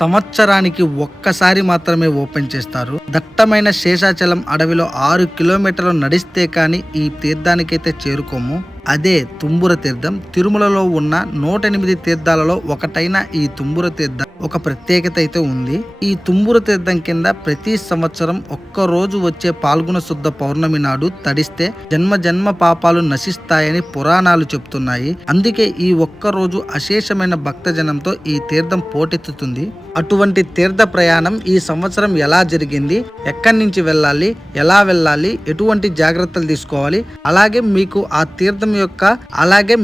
సంవత్సరానికి ఒక్కసారి మాత్రమే ఓపెన్ చేస్తారు. దట్టమైన శేషాచలం అడవిలో 6 కిలోమీటర్లు నడిస్తే కానీ ఈ తీర్థానికైతే చేరుకోము. అదే తుంబుర తీర్థం. తిరుమలలో ఉన్న 108 తీర్థాలలో ఒకటైన ఈ తుంబుర తీర్థం ఒక ప్రత్యేకత అయితే ఉంది. ఈ తుంబుర తీర్థం కింద ప్రతి సంవత్సరం ఒక్కరోజు వచ్చే పాల్గొన శుద్ధ పౌర్ణమి నాడు తడిస్తే జన్మ జన్మ పాపాలు నశిస్తాయని పురాణాలు చెప్తున్నాయి. అందుకే ఈ ఒక్కరోజు అశేషమైన భక్తజనంతో ఈ తీర్థం పోటెత్తుతుంది. అటువంటి తీర్థ ప్రయాణం ఈ సంవత్సరం ఎలా జరిగింది, ఎక్కడి నుంచి వెళ్ళాలి, ఎలా వెళ్ళాలి, ఎటువంటి జాగ్రత్తలు తీసుకోవాలి, అలాగే మీకు ఆ తీర్థం యొక్క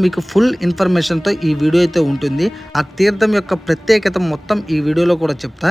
మీకు ఫుల్ ఇన్ఫర్మేషన్ తో ఈ వీడియో అయితే ఉంటుంది. ఆ తీర్థం యొక్క ప్రత్యేకత మొత్తం ఈ వీడియోలో కూడా చెప్తా.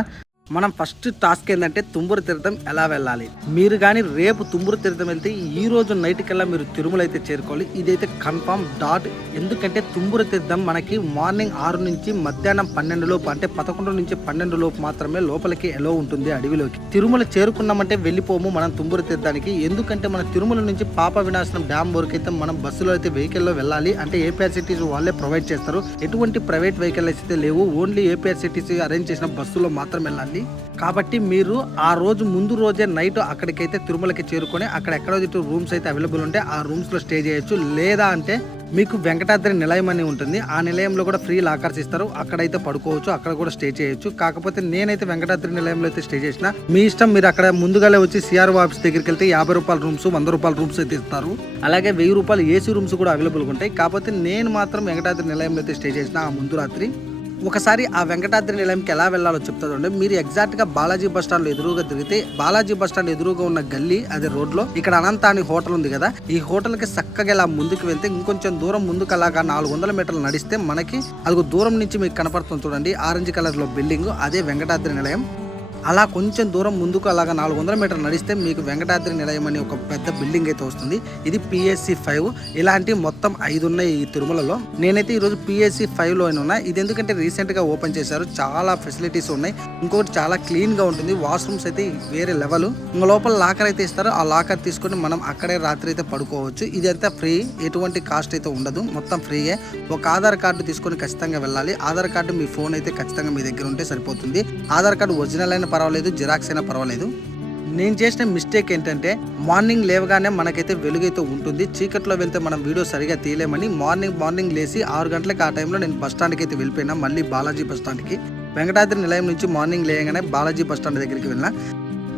మనం ఫస్ట్ టాస్క్ ఏంటంటే తుంబుర తీర్థం ఎలా వెళ్ళాలి. మీరు కానీ రేపు తుంబుర తీర్థం వెళ్తే ఈ రోజు నైట్ కల్లా మీరు తిరుమల అయితే చేరుకోవాలి. ఇదైతే కన్ఫర్మ్ డాట్. ఎందుకంటే తుంబుర తీర్థం మనకి మార్నింగ్ 6 నుంచి మధ్యాహ్నం 12 లోపు, అంటే 11 నుంచి 12 లోపు మాత్రమే లోపలికి ఎలో ఉంటుంది అడవిలోకి. తిరుమల చేరుకున్నామంటే వెళ్ళిపోము మనం తుంబుర తీర్థానికి. ఎందుకంటే మన తిరుమల నుంచి పాప వినాశనం డ్యామ్ వరకు అయితే మనం బస్సులో అయితే వెహికల్లో వెళ్ళాలి. అంటే ఏపీఆర్సిటీసీ వాళ్ళే ప్రొవైడ్ చేస్తారు. ఎటువంటి ప్రైవేట్ వెహికల్ అయితే లేవు. ఓన్లీ ఏపీఆర్సిటీసీ అరేంజ్ చేసిన బస్సులో మాత్రం వెళ్ళాలి. కాబట్టి మీరు ఆ రోజు ముందు రోజే నైట్ అక్కడికైతే తిరుమలకి చేరుకొని అక్కడ ఎక్కడో రూమ్స్ అయితే అవైలబుల్ ఉంటే ఆ రూమ్స్ లో స్టే చేయొచ్చు. లేదా అంటే మీకు వెంకటాద్రి నిలయం అని ఉంటుంది. ఆ నిలయంలో కూడా ఫ్రీ లాకర్స్ ఇస్తారు. అక్కడైతే పడుకోవచ్చు, అక్కడ కూడా స్టే చేయొచ్చు. కాకపోతే నేనైతే వెంకటాద్రి నిలయంలో అయితే స్టే చేసిన. మీ ఇష్టం. మీరు అక్కడ ముందుగానే వచ్చి సిఆర్ఓ ఆఫీస్ దగ్గరికి వెళ్తే 50 రూపాయల రూమ్స్, 100 రూపాయల రూమ్స్ అయితే ఇస్తారు. అలాగే 1000 రూపాయలు ఏసీ రూమ్స్ కూడా అవైలబుల్ ఉంటాయి. కాకపోతే నేను మాత్రం వెంకటాద్రి నిలయంలో అయితే స్టే చేసిన ఆ ముందు రాత్రి. ఒకసారి ఆ వెంకటాద్రి నిలయంకి ఎలా వెళ్ళాలో చెప్తాదండి. మీరు ఎగ్జాక్ట్ గా బాలాజీ బస్ స్టాండ్ లో ఎదురుగా తిరిగితే బాలాజీ బస్ స్టాండ్ ఎదురుగా ఉన్న గల్లీ అదే రోడ్ లో ఇక్కడ అనంత అని హోటల్ ఉంది కదా. ఈ హోటల్ కి చక్కగా ఇలా ముందుకు వెళ్తే ఇంకొంచెం దూరం ముందుకు అలాగా 400 మీటర్లు నడిస్తే మనకి అది దూరం నుంచి మీకు కనపడుతుంది చూడండి, ఆరెంజ్ కలర్ లో బిల్డింగ్, అదే వెంకటాద్రి నిలయం. అలా కొంచెం దూరం ముందుకు అలాగా 400 మీటర్లు నడిస్తే మీకు వెంకటాద్రి నిలయం అని ఒక పెద్ద బిల్డింగ్ అయితే వస్తుంది. ఇది PSC 5. ఇలాంటి మొత్తం 5 ఉన్నాయి ఈ తిరుమలలో. నేనైతే ఈరోజు PSC 5 లో ఉన్నా. ఇది ఎందుకంటే రీసెంట్ గా ఓపెన్ చేశారు. చాలా ఫెసిలిటీస్ ఉన్నాయి. ఇంకొకటి చాలా క్లీన్ గా ఉంటుంది. వాష్రూమ్స్ అయితే వేరే లెవెల్. ఇంకా లోపల లాకర్ అయితే ఇస్తారు. ఆ లాకర్ తీసుకొని మనం అక్కడే రాత్రి అయితే పడుకోవచ్చు. ఇది అంతా ఫ్రీ, ఎటువంటి కాస్ట్ అయితే ఉండదు, మొత్తం ఫ్రీయే. ఒక ఆధార్ కార్డు తీసుకొని ఖచ్చితంగా వెళ్ళాలి. ఆధార్ కార్డు మీ ఫోన్ అయితే ఖచ్చితంగా మీ దగ్గర ఉంటే సరిపోతుంది. ఆధార్ కార్డు ఒరిజినల్ అయిన పర్వాలేదు, జిరాక్స్ అయినా పర్వాలేదు. నేను చేసిన మిస్టేక్ ఏంటంటే మార్నింగ్ లేవగానే మనకైతే వెలుగైతే ఉంటుంది. చీకట్లో వెళ్తే మనం వీడియో సరిగా తీయలేమని మార్నింగ్ లేసి 6 గంటలకు ఆ టైంలో నేను బస్ స్టాండ్కి అయితే వెళ్ళిపోయినా. మళ్ళీ బాలాజీ బస్ స్టాండ్కి వెంకటాద్రి నిలయం నుంచి మార్నింగ్ లేయగానే బాలాజీ బస్ స్టాండ్ దగ్గరికి వెళ్ళినా.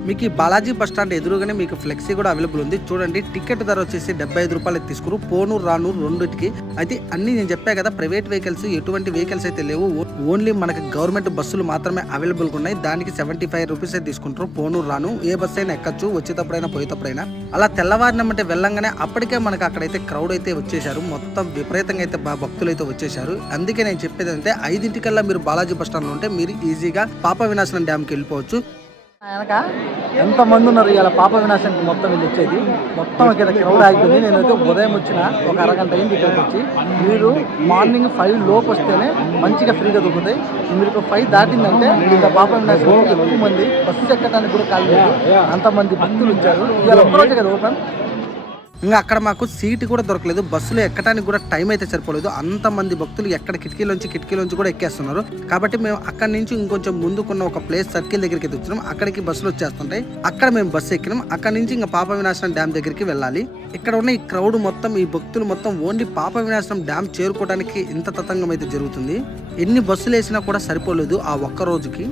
మీకు ఈ బాలాజీ బస్ స్టాండ్ ఎదురుగానే మీకు ఫ్లెక్సీ కూడా అవైలబుల్ ఉంది. చూడండి, టికెట్ ధర వచ్చేసి 75 రూపాయలు తీసుకురు. పోను రాను రెండుకి. అయితే అన్ని నేను చెప్పా కదా, ప్రైవేట్ వెహికల్స్ ఎటువంటి వెహికల్స్ అయితే లేవు. ఓన్లీ మనకి గవర్నమెంట్ బస్సులు మాత్రమే అవైలబుల్ ఉన్నాయి. దానికి 75 రూపీస్ అయితే తీసుకుంటారు. పోను రాను ఏ బస్సు అయినా ఎక్కచ్చు, వచ్చేటప్పుడైనా పోయేటప్పుడైనా. అలా తెల్లవారినమంటే వెళ్ళంగానే అప్పటికే మనకి అక్కడైతే క్రౌడ్ అయితే వచ్చేసారు. మొత్తం విపరీతంగా అయితే భక్తులు అయితే వచ్చేసారు. అందుకే నేను చెప్పేది అంటే 5 మీరు బాలాజీ బస్ స్టాండ్ లో ఉంటే మీరు ఈజీగా పాప వినాశనం డ్యామ్కి వెళ్ళిపోవచ్చు. ఎంత మంది ఉన్నారు ఇలా పాప వినాశానికి మొత్తం వెళ్ళి వచ్చేది. మొత్తం ఇక్కడ క్రౌడ్ ఆగిపోయింది. నేనైతే ఉదయం వచ్చిన ఒక అరగంట అయింది ఇక్కడికి వచ్చి. మీరు మార్నింగ్ 5 లోపు వస్తేనే మంచిగా ఫ్రీగా దొరుకుతాయి. మీరు 5 దాటిందంటే ఇంకా పాప వినాశానికి ఎక్కువ మంది బస్సు ఎక్కడానికి కూడా కాలేదు. అంతమంది భక్తులు వచ్చారు. ఇవాళ ఒక్కరోజే కదా ఓపెన్. ఇంకా అక్కడ మాకు సీట్ కూడా దొరకలేదు. బస్సులో ఎక్కడానికి కూడా టైం అయితే సరిపోలేదు. అంతమంది భక్తులు ఎక్కడ కిటికీలోంచి కూడా ఎక్కేస్తున్నారు. కాబట్టి మేము అక్కడి నుంచి ఇంకొంచెం ముందుకున్న ఒక ప్లేస్ సర్కిల్ దగ్గరికి వచ్చినాం. అక్కడికి బస్సులు వచ్చేస్తుంటాయి. అక్కడ మేము బస్సు ఎక్కినాం. అక్కడ నుంచి ఇంకా పాప వినాశనం డ్యామ్ దగ్గరికి వెళ్ళాలి. ఇక్కడ ఉన్న ఈ క్రౌడ్ మొత్తం, ఈ భక్తులు మొత్తం ఓన్లీ పాప వినాశనం డ్యామ్ చేరుకోవడానికి ఇంత తతంగం అయితే జరుగుతుంది. ఎన్ని బస్సులు వేసినా కూడా సరిపోలేదు ఆ ఒక్క రోజుకి.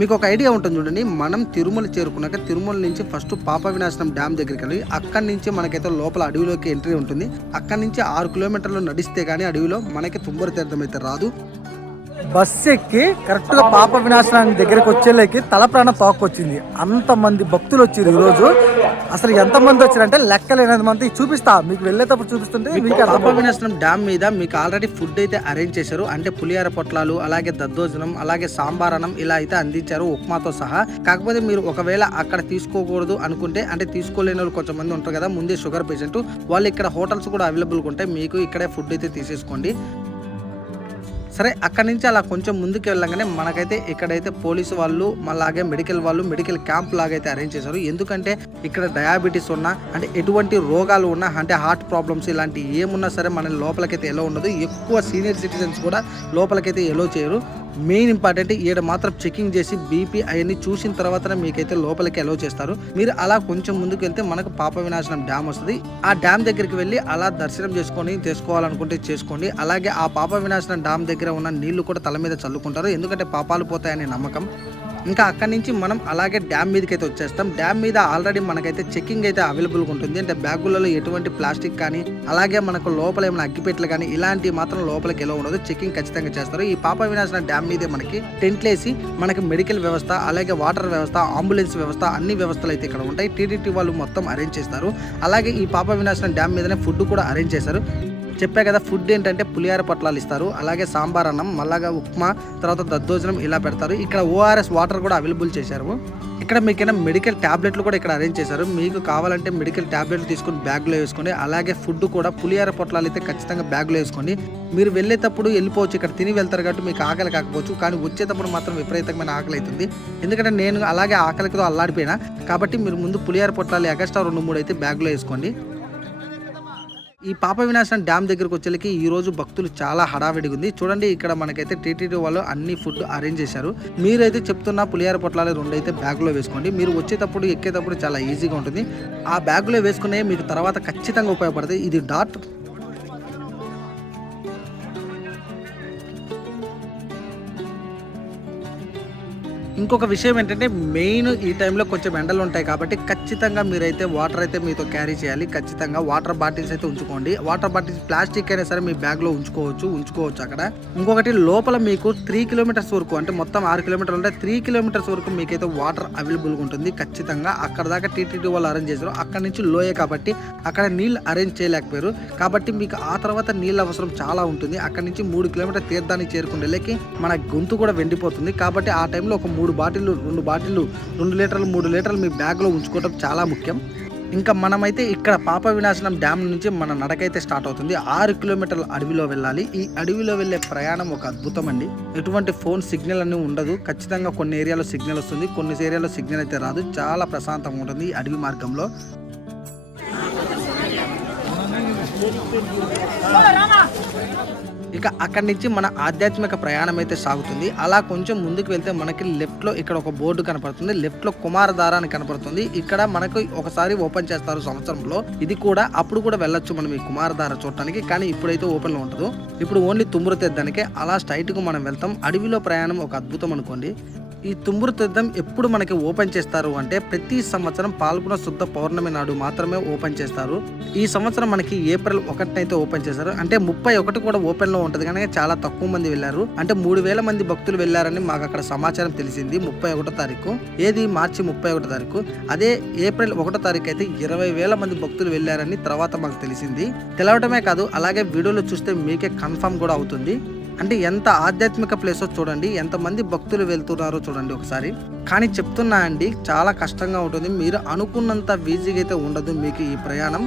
మీకు ఒక ఐడియా ఉంటుంది చూడండి. మనం తిరుమల చేరుకున్నాక తిరుమల నుంచి ఫస్ట్ పాప వినాశనం డ్యామ్ దగ్గరికి వెళ్ళి అక్కడి నుంచి మనకైతే లోపల అడవిలోకి ఎంట్రీ ఉంటుంది. అక్కడి నుంచి 6 కిలోమీటర్లు నడిస్తే గానీ అడవిలో మనకి తుంబుర తీర్థం అయితే రాదు. బస్సు ఎక్కి కరెక్ట్ గా పాప వినాశనానికి దగ్గరికి వచ్చేలేకి తల ప్రాణం తోక్కొచ్చింది. అంతమంది భక్తులు వచ్చారు ఈ రోజు. అసలు ఎంతమంది వచ్చారంటే లెక్కలేనంత మంది. చూపిస్తా మీకు, వెళ్ళేటప్పుడు చూపిస్తుంటే. పాప వినాశనం డ్యామ్ మీద మీకు ఆల్రెడీ ఫుడ్ అయితే అరేంజ్ చేశారు. అంటే పులిహార పొట్లాలు, అలాగే దద్దోజనం, అలాగే సాంబారనం ఇలా అయితే అందించారు ఉప్మాతో సహా. కాకపోతే మీరు ఒకవేళ అక్కడ తీసుకోకూడదు అనుకుంటే, అంటే తీసుకోలేని వాళ్ళు కొంచెం మంది ఉంటారు కదా, ముందే షుగర్ పేషెంట్, వాళ్ళు ఇక్కడ హోటల్స్ కూడా అవైలబుల్గా ఉంటాయి. మీకు ఇక్కడే ఫుడ్ అయితే తీసేసుకోండి. సరే, అక్కడి నుంచి అలా కొంచెం ముందుకు వెళ్ళగానే మనకైతే ఇక్కడైతే పోలీసు వాళ్ళు, అలాగే మెడికల్ వాళ్ళు మెడికల్ క్యాంప్ లాగైతే అరేంజ్ చేశారు. ఎందుకంటే ఇక్కడ డయాబెటీస్ ఉన్నా, అంటే ఎటువంటి రోగాలు ఉన్నా, అంటే హార్ట్ ప్రాబ్లమ్స్ ఇలాంటి ఏమున్నా సరే మన లోపలికైతే ఎలా ఉండదు. ఎక్కువ సీనియర్ సిటిజన్స్ కూడా లోపలికైతే ఎలో చేయరు. మెయిన్ ఇంపార్టెంట్ ఈడ మాత్రం చెకింగ్ చేసి బీపీ అవన్నీ చూసిన తర్వాతనే మీకైతే లోపలికి అలౌ చేస్తారు. మీరు అలా కొంచెం ముందుకు వెళ్తే మనకు పాప వినాశనం డ్యామ్ వస్తుంది. ఆ డ్యామ్ దగ్గరికి వెళ్ళి అలా దర్శనం చేసుకొని చేసుకోవాలనుకుంటే చేసుకోండి. అలాగే ఆ పాప వినాశనం డ్యామ్ దగ్గర ఉన్న నీళ్లు కూడా తల మీద చల్లుకుంటారు, ఎందుకంటే పాపాలు పోతాయనే నమ్మకం. ఇంకా అక్కడి నుంచి మనం అలాగే డ్యామ్ మీదకి అయితే వచ్చేస్తాం. డ్యామ్ మీద ఆల్రెడీ మనకైతే చెకింగ్ అయితే అవైలబుల్గా ఉంటుంది. అంటే బ్యాగులలో ఎటువంటి ప్లాస్టిక్ కానీ అలాగే మనకు లోపల ఏమైనా అగ్గిపెట్లు కానీ ఇలాంటివి మాత్రం లోపలికి ఎలా ఉండదు, చెకింగ్ ఖచ్చితంగా చేస్తారు. ఈ పాప వినాశన డ్యామ్ మీదే మనకి టెంట్లు వేసి మనకి మెడికల్ వ్యవస్థ అలాగే వాటర్ వ్యవస్థ అంబులెన్స్ వ్యవస్థ అన్ని వ్యవస్థలు అయితే ఇక్కడ ఉంటాయి. టీటీడీ వాళ్ళు మొత్తం అరేంజ్ చేస్తారు. అలాగే ఈ పాప వినాశన డ్యామ్ మీదనే ఫుడ్ కూడా అరేంజ్ చేశారు. చెప్పే కదా, ఫుడ్ ఏంటంటే పులిహార పొట్లాలు ఇస్తారు, అలాగే సాంబార్ అన్నం, మళ్ళాగా ఉప్మా, తర్వాత దద్దోజనం ఇలా పెడతారు. ఇక్కడ ఓఆర్ఎస్ వాటర్ కూడా అవైలబుల్ చేశారు. ఇక్కడ మీకైనా మెడికల్ ట్యాబ్లెట్లు కూడా ఇక్కడ అరేంజ్ చేశారు. మీకు కావాలంటే మెడికల్ ట్యాబ్లెట్లు తీసుకొని బ్యాగ్లో వేసుకోండి. అలాగే ఫుడ్ కూడా పులిహార పొట్లాలు అయితే ఖచ్చితంగా బ్యాగ్లో వేసుకోండి. మీరు వెళ్ళేటప్పుడు వెళ్ళిపోవచ్చు, ఇక్కడ తిని వెళ్తారు కాబట్టి మీకు ఆకలి కాకపోవచ్చు, కానీ వచ్చేటప్పుడు మాత్రం విపరీతమైన ఆకలి అవుతుంది. ఎందుకంటే నేను అలాగే ఆకలితో అల్లాడిపోయినా కాబట్టి మీరు ముందు పులిహార పొట్లాలు ఎక్స్ట్రా 2-3 అయితే బ్యాగ్లో వేసుకోండి. ఈ పాప వినాశనం డ్యామ్ దగ్గరకు వచ్చేకి ఈ రోజు భక్తులు చాలా హడావిడిగా ఉంది. చూడండి, ఇక్కడ మనకైతే టీటీడీ వాళ్ళు అన్ని ఫుడ్ అరేంజ్ చేశారు. మీరైతే చెప్తున్న పులిహార పొట్లాలు 2 అయితే బ్యాగ్లో వేసుకోండి. మీరు వచ్చేటప్పుడు ఎక్కేటప్పుడు చాలా ఈజీగా ఉంటుంది. ఆ బ్యాగ్లో వేసుకునే మీకు తర్వాత ఖచ్చితంగా ఉపయోగపడుతుంది. ఇది డాట్ ఇంకొక విషయం ఏంటంటే మెయిన్ ఈ టైంలో కొంచెం ఎండలు ఉంటాయి కాబట్టి ఖచ్చితంగా మీరైతే వాటర్ అయితే మీతో క్యారీ చేయాలి. ఖచ్చితంగా వాటర్ బాటిల్స్ అయితే ఉంచుకోండి. వాటర్ బాటిల్స్ ప్లాస్టిక్ అయినా సరే మీ బ్యాగ్లో ఉంచుకోవచ్చు అక్కడ. ఇంకొకటి లోపల మీకు 3 కిలోమీటర్స్ వరకు, అంటే మొత్తం 6 కిలోమీటర్లు ఉంటే 3 కిలోమీటర్స్ వరకు మీకైతే వాటర్ అవైలబుల్గా ఉంటుంది. ఖచ్చితంగా అక్కడ దాకా టీటీడీ వాళ్ళు అరేంజ్ చేశారు. అక్కడ నుంచి లోయే కాబట్టి అక్కడ నీళ్ళు అరేంజ్ చేయలేకపోయారు. కాబట్టి మీకు ఆ తర్వాత నీళ్ళ అవసరం చాలా ఉంటుంది. అక్కడ నుంచి 3 కిలోమీటర్ తీర్థానికి చేరుకునే లేకి మన గొంతు కూడా వెండిపోతుంది. కాబట్టి ఆ టైంలో ఒక 2 బాటిళ్ళు 2 లీటర్లు 3 లీటర్లు మీ బ్యాగ్లో ఉంచుకోవడం చాలా ముఖ్యం. ఇంకా మనమైతే ఇక్కడ పాప వినాశనం డ్యామ్ నుంచి మన నడకైతే స్టార్ట్ అవుతుంది. 6 కిలోమీటర్ల అడవిలో వెళ్ళాలి. ఈ అడవిలో వెళ్ళే ప్రయాణం ఒక అద్భుతం అండి. ఎటువంటి ఫోన్ సిగ్నల్ అని ఉండదు. ఖచ్చితంగా కొన్ని ఏరియాలో సిగ్నల్ వస్తుంది, కొన్ని ఏరియాలో సిగ్నల్ అయితే రాదు. చాలా ప్రశాంతంగా ఉంటుంది ఈ అడవి మార్గంలో. ఇక అక్కడి నుంచి మన ఆధ్యాత్మిక ప్రయాణం అయితే సాగుతుంది. అలా కొంచెం ముందుకు వెళ్తే మనకి లెఫ్ట్లో ఇక్కడ ఒక బోర్డు కనపడుతుంది. లెఫ్ట్లో కుమారధార అని కనపడుతుంది. ఇక్కడ మనకు ఒకసారి ఓపెన్ చేస్తారు సంవత్సరంలో. ఇది కూడా అప్పుడు కూడా వెళ్ళొచ్చు మనం ఈ కుమారధార చూడటానికి, కానీ ఇప్పుడైతే ఓపెన్ లో ఉండదు. ఇప్పుడు ఓన్లీ తుమ్మురు తీర్థానికే. అలా స్ట్రైట్ గా మనం వెళ్తాం. అడవిలో ప్రయాణం ఒక అద్భుతం అనుకోండి. ఈ తుమ్మురు తీర్థం ఎప్పుడు మనకి ఓపెన్ చేస్తారు అంటే ప్రతి సంవత్సరం పాల్గొన శుద్ధ పౌర్ణమి నాడు మాత్రమే ఓపెన్ చేస్తారు. ఈ సంవత్సరం మనకి ఏప్రిల్ 1 అయితే ఓపెన్ చేశారు. అంటే 31 కూడా ఓపెన్ లో ఉంటది, కానీ చాలా తక్కువ మంది వెళ్ళారు. అంటే 3000 మంది భక్తులు వెళ్ళారని మాకు అక్కడ సమాచారం తెలిసింది 31 తారీఖు. ఏది మార్చి 31 తారీఖు. అదే ఏప్రిల్ 1 తారీఖు అయితే 20,000 మంది భక్తులు వెళ్ళారని తర్వాత మాకు తెలిసింది. తెలవటమే కాదు, అలాగే వీడియోలో చూస్తే మీకే కన్ఫర్మ్ కూడా అవుతుంది. అంటే ఎంత ఆధ్యాత్మిక ప్లేసో చూడండి, ఎంతమంది భక్తులు వెళ్తున్నారో చూడండి ఒకసారి. కానీ చెప్తున్నా అండి, చాలా కష్టంగా ఉంటుంది. మీరు అనుకున్నంత ఈజీగా అయితే ఉండదు మీకు ఈ ప్రయాణం.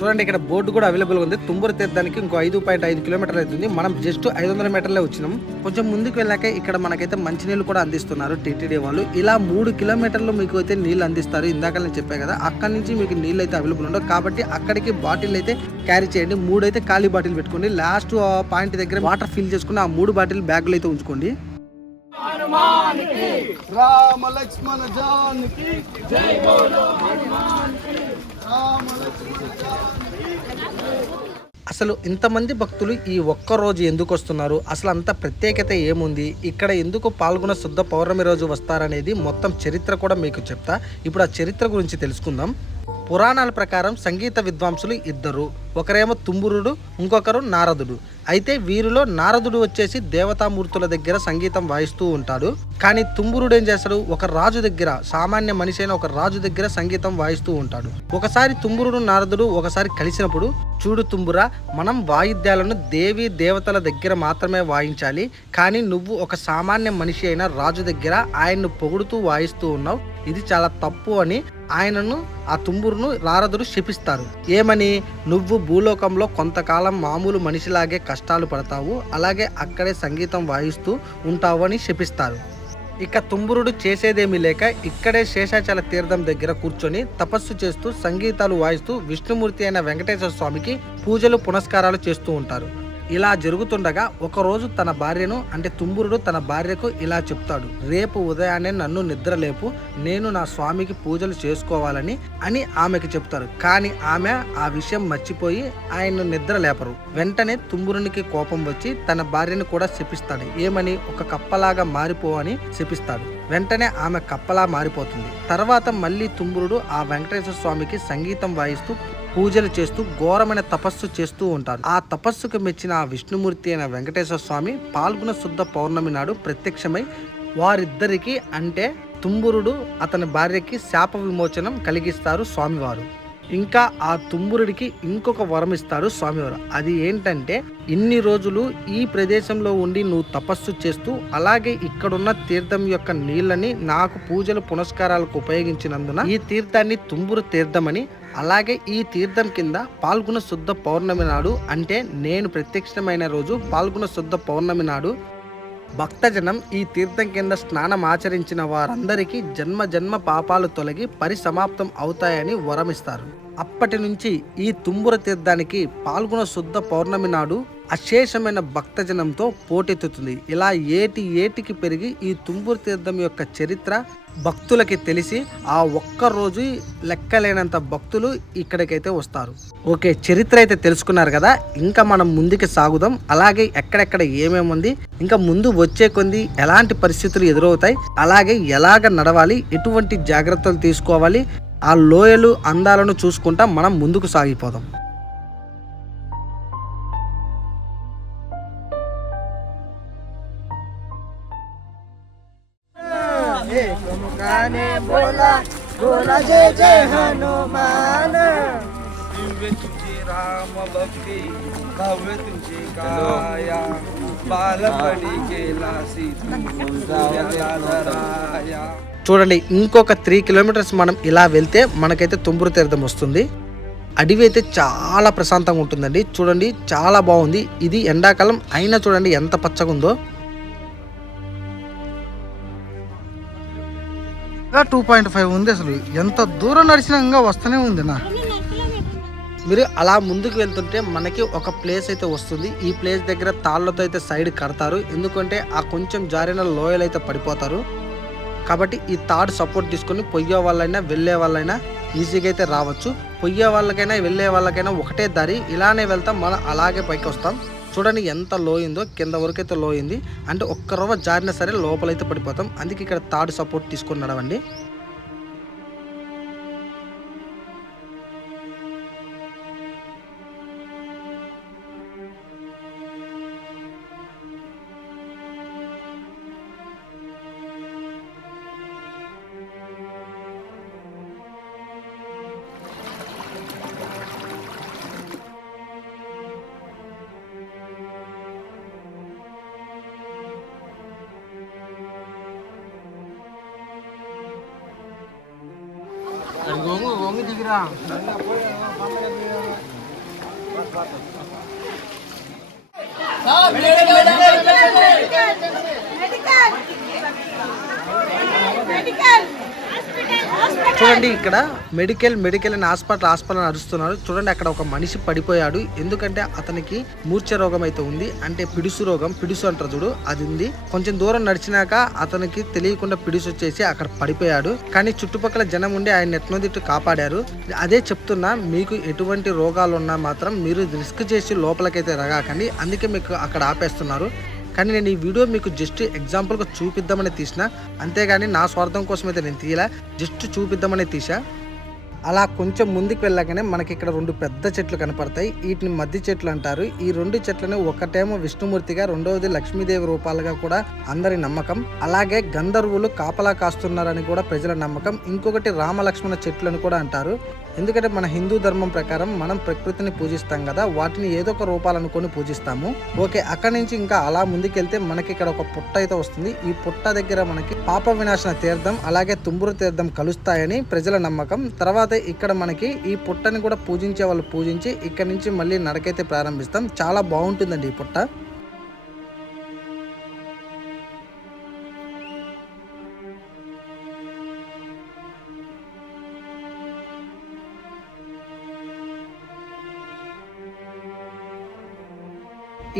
చూడండి, ఇక్కడ బోర్డు కూడా అవైలబుల్ ఉంది. తుమ్మూరు తీర్థానికి ఇంకో 5.5 కిలోమీటర్లు అవుతుంది. మనం జస్ట్ 500 మీటర్లే వచ్చినాం. కొంచెం ముందుకు వెళ్ళాక ఇక్కడ మనకైతే మంచినీళ్ళు కూడా అందిస్తున్నారు టీటీడీ వాళ్ళు. ఇలా 3 కిలోమీటర్లు మీకు అయితే నీళ్ళు అందిస్తారు. ఇందాక నేను చెప్పాను కదా, అక్కడి నుంచి మీకు నీళ్ళు అయితే అవైలబుల్ ఉండవు. కాబట్టి అక్కడికి బాటిల్ అయితే క్యారీ చేయండి. 3 అయితే ఖాళీ బాటిల్ పెట్టుకోండి. లాస్ట్ పాయింట్ దగ్గర వాటర్ ఫిల్ చేసుకుని ఆ 3 బాటిల్ బ్యాగులు అయితే ఉంచుకోండి. రామ లక్ష్మణ జానకి జై బోలో హనుమాన్కి. అసలు ఇంతమంది భక్తులు ఈ ఒక్క రోజు ఎందుకు వస్తున్నారు, అసలు అంత ప్రత్యేకత ఏముంది, ఇక్కడ ఎందుకు పాల్గొన శుద్ధ పౌర్ణమి రోజు వస్తారనేది మొత్తం చరిత్ర కూడా మీకు చెప్తా. ఇప్పుడు ఆ చరిత్ర గురించి తెలుసుకుందాం. పురాణాల ప్రకారం సంగీత విద్వాంసులు 2, ఒకరేమో తుంబురుడు, ఇంకొకరు నారదుడు. అయితే వీరిలో నారదుడు వచ్చేసి దేవతామూర్తుల దగ్గర సంగీతం వాయిస్తూ ఉంటాడు. కానీ తుంబురుడు ఏం చేస్తాడు, ఒక రాజు దగ్గర, సామాన్య మనిషి అయిన ఒక రాజు దగ్గర సంగీతం వాయిస్తూ ఉంటాడు. ఒకసారి తుంబురుడు నారదుడు ఒకసారి కలిసినప్పుడు, చూడు తుంబురా, మనం వాయిద్యాలను దేవి దేవతల దగ్గర మాత్రమే వాయించాలి, కానీ నువ్వు ఒక సామాన్య మనిషి అయిన రాజు దగ్గర ఆయన్ను పొగుడుతూ వాయిస్తూ ఉన్నావు, ఇది చాలా తప్పు అని ఆయనను, ఆ తుంబురును నారదుడు శపిస్తారు. ఏమని, నువ్వు భూలోకంలో కొంతకాలం మామూలు మనిషిలాగే కష్టాలు పడతావు, అలాగే అక్కడే సంగీతం వాయిస్తూ ఉంటావు అని శపిస్తారు. ఇక తుంబురుడు చేసేదేమీ లేక ఇక్కడే శేషాచల తీర్థం దగ్గర కూర్చొని తపస్సు చేస్తూ సంగీతాలు వాయిస్తూ విష్ణుమూర్తి అయిన వెంకటేశ్వర స్వామికి పూజలు పునస్కారాలు చేస్తూ ఉంటారు. ఇలా జరుగుతుండగా ఒకరోజు తన భార్యను అంటే తుంబురుడు తన భార్యకు ఇలా చెప్తాడు, రేపు ఉదయాన్నే నన్ను నిద్రలేపు, నేను నా స్వామికి పూజలు చేసుకోవాలని అని ఆమెకు చెప్తారు. కానీ ఆమె ఆ విషయం మర్చిపోయి ఆయన్ను నిద్ర లేపరు. వెంటనే తుంబురునికి కోపం వచ్చి తన భార్యను కూడా శపిస్తాడు. ఏమని? ఒక కప్పలాగా మారిపో అని శపిస్తాడు. వెంటనే ఆమె కప్పలా మారిపోతుంది. తర్వాత మళ్ళీ తుంబురుడు ఆ వెంకటేశ్వర స్వామికి సంగీతం వాయిస్తూ పూజలు చేస్తూ ఘోరమైన తపస్సు చేస్తూ ఉంటారు. ఆ తపస్సుకు మెచ్చిన ఆ విష్ణుమూర్తి అయిన వెంకటేశ్వర స్వామి పాల్గొన శుద్ధ పౌర్ణమి నాడు ప్రత్యక్షమై వారిద్దరికి అంటే తుంబురుడు అతని భార్యకి శాప విమోచనం కలిగిస్తారు స్వామివారు. ఇంకా ఆ తుంబురుడికి ఇంకొక వరం ఇస్తారు స్వామివారు. అది ఏంటంటే, ఇన్ని రోజులు ఈ ప్రదేశంలో ఉండి నువ్వు తపస్సు చేస్తూ అలాగే ఇక్కడున్న తీర్థం యొక్క నీళ్ళని నాకు పూజలు పునస్కారాలకు ఉపయోగించినందున ఈ తీర్థాన్ని తుంబురు తీర్థమని, అలాగే ఈ తీర్థం కింద పాల్గొన శుద్ధ పౌర్ణమి నాడు అంటే నేను ప్రత్యక్షమైన రోజు పాల్గొన శుద్ధ పౌర్ణమి నాడు భక్తజనం ఈ తీర్థం కింద స్నానం ఆచరించిన వారందరికీ జన్మ జన్మ పాపాలు తొలగి పరిసమాప్తం అవుతాయని వరమిస్తారు. అప్పటి నుంచి ఈ తుంబుర తీర్థానికి పాల్గొన శుద్ధ పౌర్ణమి నాడు అశేషమైన భక్తజనంతో పోటెత్తుతుంది. ఇలా ఏటికి పెరిగి ఈ తుంబుర తీర్థం యొక్క చరిత్ర భక్తులకి తెలిసి ఆ ఒక్క రోజు లెక్కలేనంత భక్తులు ఇక్కడికైతే వస్తారు. ఓకే, చరిత్ర అయితే తెలుసుకున్నారు కదా, ఇంకా మనం ముందుకు సాగుదాం. అలాగే ఎక్కడెక్కడ ఏమేమి ఉంది, ఇంకా ముందు వచ్చే కొంది ఎలాంటి పరిస్థితులు ఎదురవుతాయి, అలాగే ఎలాగ నడవాలి, ఎటువంటి జాగ్రత్తలు తీసుకోవాలి, ఆ లోయలు అందాలను చూసుకుంటా మనం ముందుకు సాగిపోదాం. बोला बोला जय जय हनुमान, तुझे राम भक्ती भव्य तुझे काया, बालपणी गेला सीताया. చూడండి, ఇంకొక 3 కిలోమీటర్స్ మనం ఇలా వెళ్తే మనకైతే తుంబురు తీర్థం వస్తుంది. అడవి అయితే చాలా ప్రశాంతంగా ఉంటుందండి. చూడండి, చాలా బాగుంది. ఇది ఎండాకాలం అయినా చూడండి ఎంత పచ్చగా ఉందో. 2.5 ఉంది. అసలు ఎంత దూరం నడిచినా ఇంకా వస్తూనే ఉంది నా. మీరు అలా ముందుకు వెళ్తుంటే మనకి ఒక ప్లేస్ అయితే వస్తుంది. ఈ ప్లేస్ దగ్గర తాళ్లతో అయితే సైడ్ కడతారు, ఎందుకంటే ఆ కొంచెం జారిన లోయలు అయితే పడిపోతారు. కాబట్టి ఈ తాడు సపోర్ట్ తీసుకొని పొయ్యే వాళ్ళైనా వెళ్ళే వాళ్ళైనా ఈజీగా అయితే రావచ్చు. పొయ్యే వాళ్ళకైనా వెళ్ళే వాళ్ళకైనా ఒకటే దారి, ఇలానే వెళ్తాం, మనం అలాగే పైకి వస్తాం. చూడండి ఎంత లోయిందో, కింద వరకు అయితే లోయింది. అంటే ఒక్క రవ్వ జారినా సరే లోపలైతే పడిపోతాం. అందుకే ఇక్కడ తాడు సపోర్ట్ తీసుకొని నడవండి. వంగి దిగిరా. చూడండి, ఇక్కడ మెడికల్ అని హాస్పిటల్ అని అరుస్తున్నారు. చూడండి, అక్కడ ఒక మనిషి పడిపోయాడు. ఎందుకంటే అతనికి మూర్ఛ రోగం అయితే ఉంది, అంటే పిడుసు రోగం, పిడుసు అంటారు చూడు, అది ఉంది. కొంచెం దూరం నడిచినాక అతనికి తెలియకుండా పిడుసు వచ్చేసి అక్కడ పడిపోయాడు. కానీ చుట్టుపక్కల జనం ఉండి ఆయన ఎట్నోదిట్టు కాపాడారు. అదే చెప్తున్నా, మీకు ఎటువంటి రోగాలు ఉన్నా మాత్రం మీరు రిస్క్ చేసి లోపలికైతే రగాకండి. అందుకే మీకు అక్కడ ఆపేస్తున్నారు. కానీ నేను ఈ వీడియో మీకు జస్ట్ ఎగ్జాంపుల్గా చూపిద్దామని తీసిన, అంతేగాని నా స్వార్థం కోసం అయితే నేను తీయలే, జస్ట్ చూపిద్దామని తీసా. అలా కొంచెం ముందుకు వెళ్ళగానే మనకి ఇక్కడ 2 పెద్ద చెట్లు కనపడతాయి. వీటిని మధ్య చెట్లు అంటారు. ఈ 2 చెట్లను ఒకటేమో విష్ణుమూర్తిగా, రెండవది లక్ష్మీదేవి రూపాలుగా కూడా అందరి నమ్మకం. అలాగే గంధర్వులు కాపలా కాస్తున్నారని కూడా ప్రజల నమ్మకం. ఇంకొకటి రామలక్ష్మణ చెట్లను కూడా అంటారు. ఎందుకంటే మన హిందూ ధర్మం ప్రకారం మనం ప్రకృతిని పూజిస్తాం కదా, వాటిని ఏదో ఒక రూపాలు అనుకొని పూజిస్తాము. ఓకే, అక్కడి నుంచి ఇంకా అలా ముందుకెళ్తే మనకి ఇక్కడ ఒక పుట్ట అయితే వస్తుంది. ఈ పుట్ట దగ్గర మనకి పాప వినాశన తీర్థం అలాగే తుంబురు తీర్థం కలుస్తాయని ప్రజల నమ్మకం. తర్వాత తర్వాత ఇక్కడ మనకి ఈ పుట్టని కూడా పూజించే వాళ్ళు పూజించి ఇక్కడ నుంచి మళ్ళీ నడకైతే ప్రారంభిస్తాం. చాలా బాగుంటుందండి ఈ పుట్ట.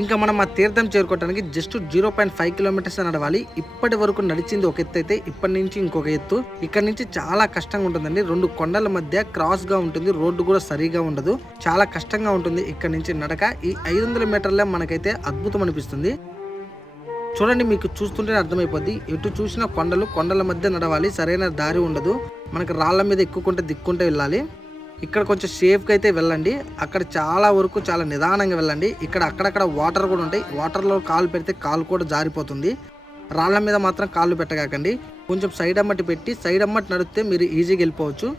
ఇంకా మనం ఆ తీర్థం చేరుకోవడానికి జస్ట్ 0.5 కిలోమీటర్స్ నడవాలి. ఇప్పటి వరకు నడిచింది ఒక ఎత్తు అయితే ఇప్పటి నుంచి ఇంకొక ఎత్తు. ఇక్కడ నుంచి చాలా కష్టంగా ఉంటుందండి. 2 కొండల మధ్య క్రాస్ గా ఉంటుంది. రోడ్డు కూడా సరిగా ఉండదు. చాలా కష్టంగా ఉంటుంది ఇక్కడ నుంచి నడక. ఈ 500 మీటర్లే మనకైతే అద్భుతం అనిపిస్తుంది. చూడండి, మీకు చూస్తుంటే అర్థమైపోద్ది. ఎటు చూసిన కొండల మధ్య నడవాలి. సరైన దారి ఉండదు. మనకి రాళ్ల మీద ఎక్కుకుంటే దిక్కుంటే వెళ్ళాలి. ఇక్కడ కొంచెం సేఫ్గా అయితే వెళ్ళండి. అక్కడ చాలా వరకు చాలా నిదానంగా వెళ్ళండి. ఇక్కడ అక్కడక్కడ వాటర్ కూడా ఉంటాయి. వాటర్లో కాలు పెడితే కాలు కూడా జారిపోతుంది. రాళ్ళ మీద మాత్రం కాళ్ళు పెట్టగాకండి. కొంచెం సైడ్ అమ్మటి పెట్టి సైడ్ అమ్మటి నడిస్తే మీరు ఈజీగా వెళ్ళిపోవచ్చు.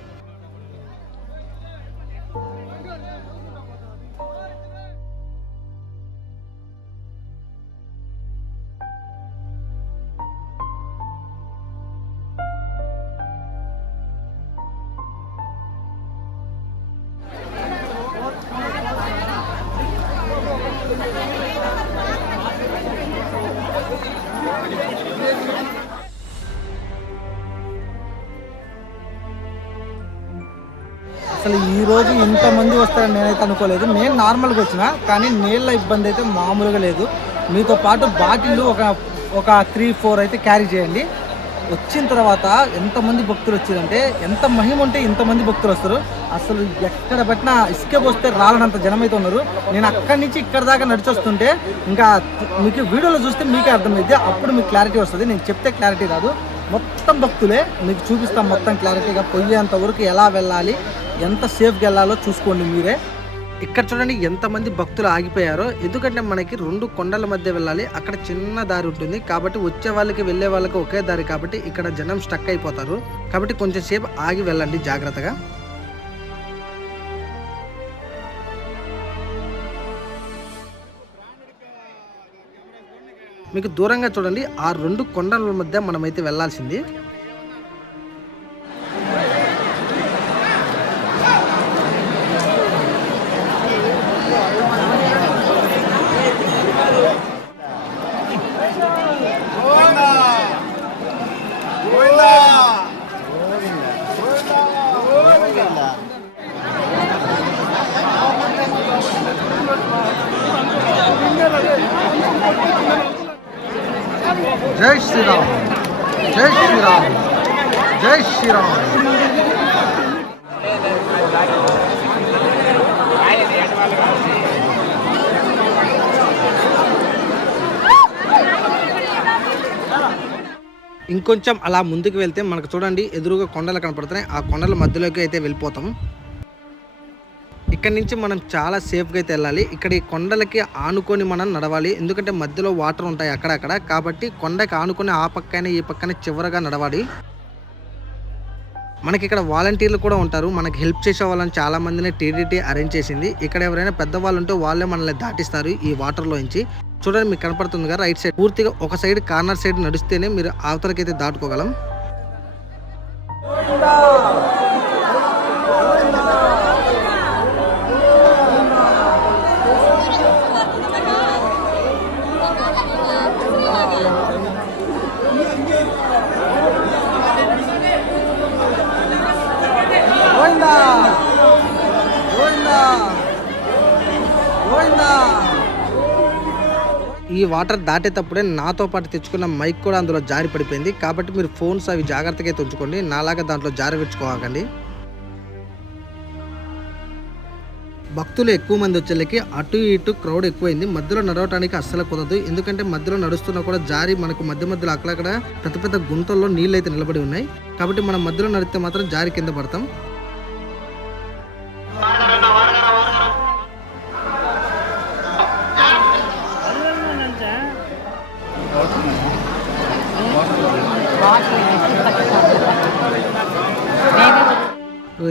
అసలు ఈ రోజు ఇంతమంది వస్తారని నేనైతే అనుకోలేదు. నేను నార్మల్గా వచ్చిన, కానీ నీళ్ళ ఇబ్బంది అయితే మామూలుగా లేదు. మీతో పాటు బాటిల్ ఒక 3-4 అయితే క్యారీ చేయండి. వచ్చిన తర్వాత ఎంతమంది భక్తులు వచ్చారంటే, ఎంత మహిమ ఉంటే ఇంతమంది భక్తులు వస్తారు. అసలు ఎక్కడ పెట్టినా ఇసుకే పోస్తే రాలనంత జనం అయితే ఉన్నారు. నేను అక్కడి నుంచి ఇక్కడ దాకా నడిచొస్తుంటే ఇంకా మీకు వీడియోలో చూస్తే మీకే అర్థమైంది. అప్పుడు మీకు క్లారిటీ వస్తుంది. నేను చెప్తే క్లారిటీ రాదు. మొత్తం భక్తులే, మీకు చూపిస్తాం మొత్తం క్లారిటీగా. పోయేంత వరకు ఎలా వెళ్ళాలి, ఎంత సేఫ్గా వెళ్ళాలో చూసుకోండి మీరే. ఇక్కడ చూడండి ఎంతమంది భక్తులు ఆగిపోయారో. ఎందుకంటే మనకి 2 కొండల మధ్య వెళ్ళాలి. అక్కడ చిన్న దారి ఉంటుంది కాబట్టి వచ్చే వాళ్ళకి వెళ్ళే వాళ్ళకి ఒకే దారి కాబట్టి ఇక్కడ జనం స్టక్ అయిపోతారు. కాబట్టి కొంచెం సేపు ఆగి వెళ్ళండి జాగ్రత్తగా. మీకు దూరంగా చూడండి, ఆ 2 కొండల మధ్య మనమైతే వెళ్ళాల్సింది. జై శ్రీరామ్, జై శ్రీరామ్, జై శ్రీరామ్. ఇంకొంచెం అలా ముందుకు వెళ్తే మనకు చూడండి ఎదురుగా కొండలు కనపడుతున్నాయి. ఆ కొండల మధ్యలోకి అయితే వెళ్ళిపోతాం. ఇక్కడ నుంచి మనం చాలా సేఫ్గా అయితే వెళ్ళాలి. ఇక్కడ ఈ కొండలకి ఆనుకొని మనం నడవాలి. ఎందుకంటే మధ్యలో వాటర్ ఉంటాయి అక్కడక్కడ. కాబట్టి కొండకి ఆనుకొని ఆ పక్కనే ఈ పక్కనే చివరగా నడవాలి. మనకి ఇక్కడ వాలంటీర్లు కూడా ఉంటారు. మనకి హెల్ప్ చేసే వాళ్ళని చాలా మందిని టీడీటీ అరేంజ్ చేసింది. ఇక్కడ ఎవరైనా పెద్దవాళ్ళు ఉంటే వాళ్ళే మనల్ని దాటిస్తారు ఈ వాటర్లో నుంచి. చూడండి, మీకు కనపడుతుందిగా రైట్ సైడ్ పూర్తిగా ఒక సైడ్ కార్నర్ సైడ్ నడిస్తేనే మీరు అవతలకైతే దాటుకోగలం. ఈ వాటర్ దాటేటప్పుడే నాతో పాటు తెచ్చుకున్న మైక్ కూడా అందులో జారి పడిపోయింది. కాబట్టి మీరు ఫోన్స్ అవి జాగ్రత్తగా అయితే ఉంచుకోండి. నాలాగా దాంట్లో జారి పెట్టుకోకండి. భక్తులు ఎక్కువ మంది వచ్చేళ్ళకి అటు ఇటు క్రౌడ్ ఎక్కువైంది. మధ్యలో నడవటానికి అస్సలు కుదరదు. ఎందుకంటే మధ్యలో నడుస్తున్నా కూడా జారి మనకు మధ్యలో అక్కడక్కడ పెద్ద పెద్ద గుంతల్లో నీళ్ళు అయితే నిలబడి ఉన్నాయి. కాబట్టి మనం మధ్యలో నడిస్తే మాత్రం జారి కింద పడతాం.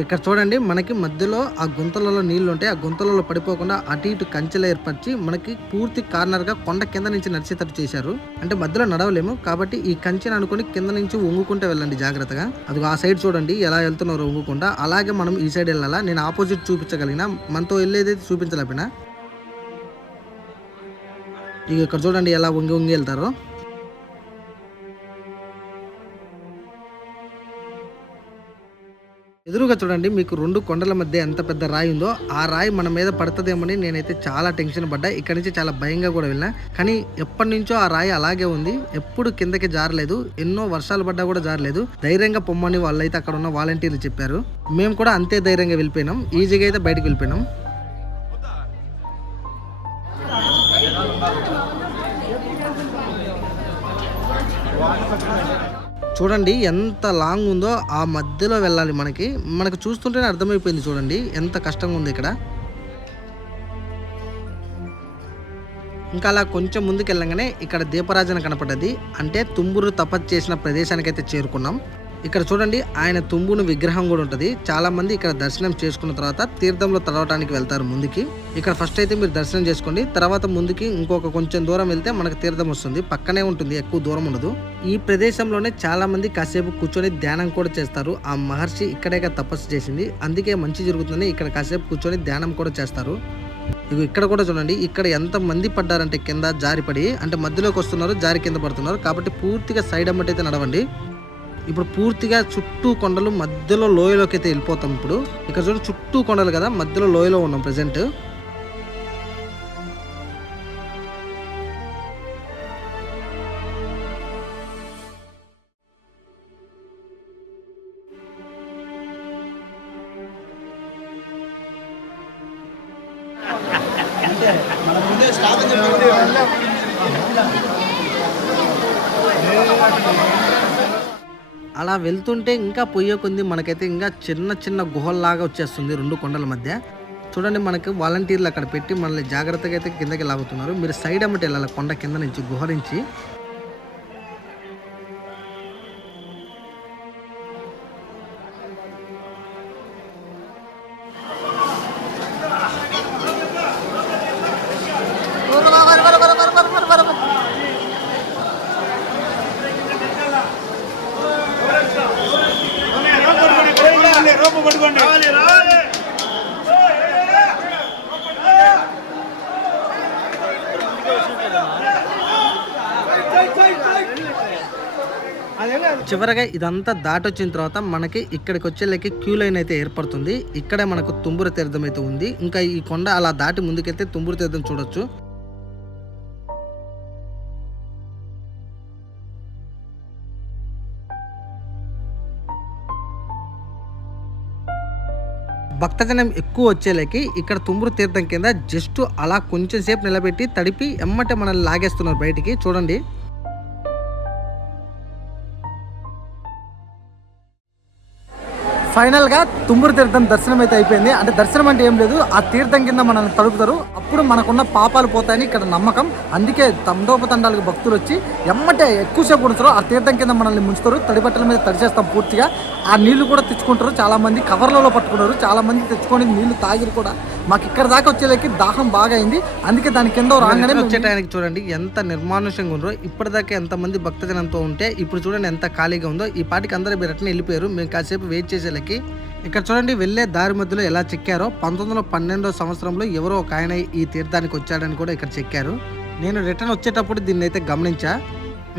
ఇక్కడ చూడండి మనకి మధ్యలో ఆ గుంతలలో నీళ్లు ఉంటాయి. ఆ గుంతలలో పడిపోకుండా అటు ఇటు కంచెలు ఏర్పరిచి మనకి పూర్తి కార్నర్ గా కొండ కింద నుంచి నడిచేటట్టు చేశారు. అంటే మధ్యలో నడవలేము కాబట్టి ఈ కంచెని అనుకుని కింద నుంచి వంగుకుంటే వెళ్ళండి జాగ్రత్తగా. అది ఆ సైడ్ చూడండి ఎలా వెళ్తున్నారో వంగుకుంటా. అలాగే మనం ఈ సైడ్ వెళ్ళాలా. నేను ఆపోజిట్ చూపించగలిగిన, మనతో వెళ్ళేదైతే చూపించలేపినా. ఇక ఇక్కడ చూడండి ఎలా వంగి వంగి వెళ్తారో. ఎదురుగా చూడండి మీకు 2 కొండల మధ్య ఎంత పెద్ద రాయి ఉందో. ఆ రాయి మన మీద పడుతుందేమని నేనైతే చాలా టెన్షన్ పడ్డా. ఇక్కడ నుంచి చాలా భయంగా కూడా వెళ్ళినా. కానీ ఎప్పటి నుంచో ఆ రాయి అలాగే ఉంది. ఎప్పుడు కిందకి జారలేదు. ఎన్నో వర్షాలు పడ్డా కూడా జారలేదు. ధైర్యంగా పొమ్మని వాళ్ళైతే అక్కడ ఉన్న వాలంటీర్లు చెప్పారు. మేము కూడా అంతే ధైర్యంగా వెళ్ళిపోయినాం. ఈజీగా అయితే బయటకు వెళ్ళిపోయినాం. చూడండి ఎంత లాంగ్ ఉందో. ఆ మధ్యలో వెళ్ళాలి. మనకు చూస్తుంటేనే అర్థమైపోయింది. చూడండి ఎంత కష్టంగా ఉంది ఇక్కడ. ఇంకా అలా కొంచెం ముందుకు వెళ్ళంగానే ఇక్కడ దీపరాజన కనపడ్డది. అంటే తుంబురు తపస్సు చేసిన ప్రదేశానికైతే చేరుకున్నాం. ఇక్కడ చూడండి ఆయన తుంబును విగ్రహం కూడా ఉంటుంది. చాలా మంది ఇక్కడ దర్శనం చేసుకున్న తర్వాత తీర్థంలో తడవటానికి వెళ్తారు ముందుకి. ఇక్కడ ఫస్ట్ అయితే మీరు దర్శనం చేసుకోండి. తర్వాత ముందుకి ఇంకొక కొంచెం దూరం వెళ్తే మనకు తీర్థం వస్తుంది. పక్కనే ఉంటుంది, ఎక్కువ దూరం ఉండదు. ఈ ప్రదేశంలోనే చాలా మంది కాసేపు కూర్చొని ధ్యానం కూడా చేస్తారు. ఆ మహర్షి ఇక్కడే తపస్సు చేసింది, అందుకే మంచి జరుగుతుందని ఇక్కడ కాసేపు కూర్చొని ధ్యానం కూడా చేస్తారు. ఇక్కడ కూడా చూడండి ఇక్కడ ఎంత మంది పడ్డారంటే కింద జారిపడి. అంటే మధ్యలోకి వస్తున్నారు, జారి కింద పడుతున్నారు. కాబట్టి పూర్తిగా సైడ్ అమ్మటైతే నడవండి. ఇప్పుడు పూర్తిగా చుట్టూ కొండలు, మధ్యలో లోయలోకి అయితే వెళ్ళిపోతాం. ఇప్పుడు ఇక్కడ చూడండి చుట్టూ కొండలు కదా, మధ్యలో లోయలో ఉన్నాం ప్రెసెంట్. అలా వెళ్తుంటే ఇంకా పొయ్యే కొంది మనకైతే ఇంకా చిన్న చిన్న గుహల్లాగా వచ్చేస్తుంది 2 కొండల మధ్య. చూడండి మనకు వాలంటీర్లు అక్కడ పెట్టి మనల్ని జాగ్రత్తగా అయితే కిందకి లాగుతున్నారు. మీరు సైడ్ అమ్మటి వెళ్ళాలి కొండ కింద నుంచి, గుహ నుంచి. చివరగా ఇదంతా దాటొచ్చిన తర్వాత మనకి ఇక్కడికి వచ్చేళ్ళకి క్యూ లైన్ అయితే ఏర్పడుతుంది. ఇక్కడే మనకు తుంబుర తీర్థం అయితే ఉంది. ఇంకా ఈ కొండ అలా దాటి ముందుకెళ్తే తుంబుర తీర్థం చూడొచ్చు. భక్తజనం ఎక్కువ వచ్చేలకి ఇక్కడ తుంబురు తీర్థం కింద జస్ట్ అలా కొంచెం సేపు నిలబెట్టి తడిపి ఎమ్మటే మనల్ని లాగేస్తున్నారు బయటికి. చూడండి ఫైనల్ గా తుంబురు తీర్థం దర్శనం అయితే అయిపోయింది. అంటే దర్శనం అంటే ఏం లేదు, ఆ తీర్థం కింద మనల్ని తడుపుతారు. అప్పుడు మనకున్న పాపాలు పోతాయని ఇక్కడ నమ్మకం. అందుకే తండోపతండాలకు భక్తులు వచ్చి ఎమ్మటే ఎక్కువసేపు ఉంచుతారు. ఆ తీర్థం కింద మనల్ని ముంచుతారు. తడిబట్టల మీద తడిచేస్తాం పూర్తిగా. ఆ నీళ్లు కూడా తెచ్చుకుంటారు. చాలా మంది కవర్లలో పట్టుకున్నారు. చాలా మంది తెచ్చుకొని నీళ్లు తాగిరు కూడా. మాకు ఇక్కడ దాకా వచ్చేలకి దాహం బాగా అయింది. అందుకే దాని కింద రాగానే వచ్చేటానికి చూడండి ఎంత నిర్మానుషంగా ఉందో. ఇప్పటిదాకా ఎంతమంది భక్తజనంతో ఉంటే ఇప్పుడు చూడండి ఎంత ఖాళీగా ఉందో. ఈ పాటికి అందరూ మీరు అట్నే వెళ్ళిపోయారు. మేము కాసేపు వెయిట్ చేసేలకి ఇక్కడ చూడండి వెళ్ళే దారి మధ్యలో ఎలా చెక్కారో. 1912వ సంవత్సరంలో ఎవరో ఒక ఆయన ఈ తీర్థానికి వచ్చాడని కూడా ఇక్కడ చెక్కారు. నేను రిటర్న్ వచ్చేటప్పుడు దీన్ని అయితే గమనించా.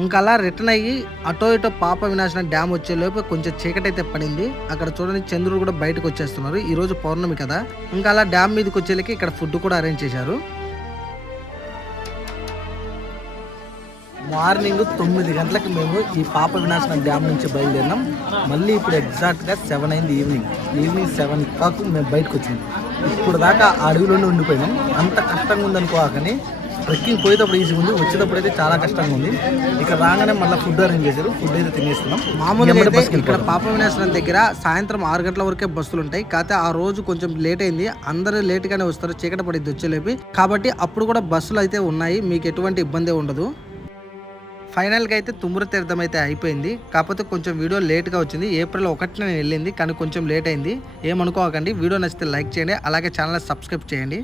ఇంకా అలా రిటర్న్ అయ్యి అటో ఇటో పాప వినాశన డ్యామ్ వచ్చే లోపు కొంచెం చీకటి అయితే పడింది. అక్కడ చూడండి చంద్రుడు కూడా బయటకు వచ్చేస్తున్నారు. ఈ రోజు పౌర్ణమి కదా. ఇంకా అలా డ్యామ్ మీదకి వచ్చేలకి ఇక్కడ ఫుడ్ కూడా అరేంజ్ చేశారు. మార్నింగ్ 9 గంటలకు మేము ఈ పాప వినాశన డ్యామ్ నుంచి బయలుదేరినాం. మళ్ళీ ఇప్పుడు ఎగ్జాక్ట్గా 7 అయింది. ఈవినింగ్ 7 కాకు మేము బయటకు వచ్చినాం. ఇప్పుడు దాకా ఆ అడవిలోనే ఉండిపోయినాం. అంత కష్టంగా ఉందనుకోకని ట్రెక్కింగ్ పోయేటప్పుడు ఈజీగా ఉంది, వచ్చేటప్పుడు అయితే చాలా కష్టంగా ఉంది. ఇక్కడ రాగానే మళ్ళీ ఫుడ్ అరేంజ్ చేశారు. ఫుడ్ అయితే తినేస్తున్నాం. మామూలుగా ఇక్కడ పాప వినాశనం దగ్గర సాయంత్రం 6 గంటల వరకే బస్సులు ఉంటాయి. కాకపోతే ఆ రోజు కొంచెం లేట్ అయింది. అందరూ లేట్ గానే వస్తారు, చీకటి పడిద్ది వచ్చేలేపి. కాబట్టి అప్పుడు కూడా బస్సులు అయితే ఉన్నాయి, మీకు ఎటువంటి ఇబ్బంది ఉండదు. ఫైనల్గా అయితే తుమ్ముర తీర్థం అయితే అయిపోయింది. కాకపోతే కొంచెం వీడియో లేట్గా వచ్చింది. ఏప్రిల్ 1న నేను వెళ్ళింది, కానీ కొంచెం లేట్ అయింది. ఏమనుకోకండి. వీడియో నచ్చితే లైక్ చేయండి, అలాగే ఛానల్ సబ్స్క్రైబ్ చేయండి.